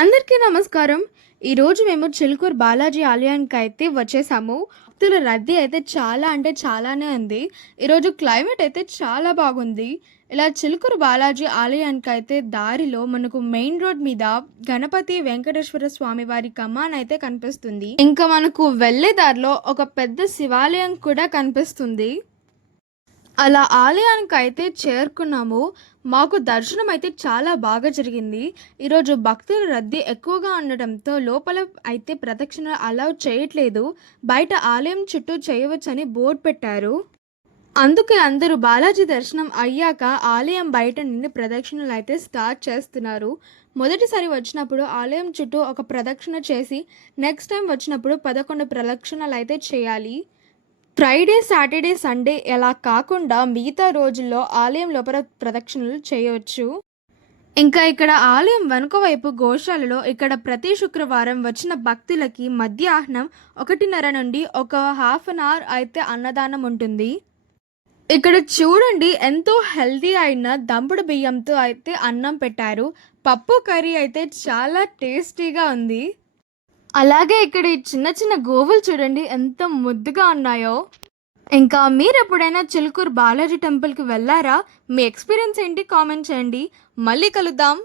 అందరికీ నమస్కారం. ఈరోజు మేము చిలుకూరు బాలాజీ ఆలయానికి అయితే వచ్చేసాము. భక్తుల రద్దీ అయితే చాలా అంటే చాలానే ఉంది. ఈరోజు క్లైమేట్ అయితే చాలా బాగుంది. ఇలా చిలుకూరు బాలాజీ ఆలయానికి అయితే దారిలో మనకు మెయిన్ రోడ్ మీద గణపతి వెంకటేశ్వర స్వామి వారి కమాన్ అయితే కనిపిస్తుంది. ఇంకా మనకు వెళ్ళే దారిలో ఒక పెద్ద శివాలయం కూడా కనిపిస్తుంది. అలా ఆలయానికైతే చేరుకున్నాము. మాకు దర్శనం అయితే చాలా బాగా జరిగింది. ఈరోజు భక్తుల రద్దీ ఎక్కువగా ఉండటంతో లోపల అయితే ప్రదక్షిణలు అలౌ చేయట్లేదు. బయట ఆలయం చుట్టూ చేయవచ్చని బోర్డు పెట్టారు. అందుకే అందరూ బాలాజీ దర్శనం అయ్యాక ఆలయం బయట నుండి ప్రదక్షిణలు అయితే స్టార్ట్ చేస్తున్నారు. మొదటిసారి వచ్చినప్పుడు ఆలయం చుట్టూ ఒక ప్రదక్షిణ చేసి నెక్స్ట్ టైం వచ్చినప్పుడు 11 ప్రదక్షిణలు అయితే చేయాలి. ఫ్రైడే, సాటర్డే, సండే ఎలా కాకుండా మిగతా రోజుల్లో ఆలయం లోపల ప్రదక్షిణలు చేయవచ్చు. ఇంకా ఇక్కడ ఆలయం వెనుక వైపు గోశాలలో ఇక్కడ ప్రతి శుక్రవారం వచ్చిన భక్తులకి మధ్యాహ్నం 1:30 నుండి ఒక హాఫ్ అన్ అవర్ అయితే అన్నదానం ఉంటుంది. ఇక్కడ చూడండి ఎంతో హెల్తీ అయిన దంపుడు బియ్యంతో అయితే అన్నం పెట్టారు. పప్పు కర్రీ అయితే చాలా టేస్టీగా ఉంది. అలాగే ఇక్కడ ఈ చిన్న చిన్న గోవులు చూడండి ఎంత ముద్దుగా ఉన్నాయో. ఇంకా మీరు ఎప్పుడైనా చిలుకూరు బాలాజీ టెంపుల్కి వెళ్ళారా? మీ ఎక్స్పీరియన్స్ ఏంటి కామెంట్ చేయండి. మళ్ళీ కలుద్దాం.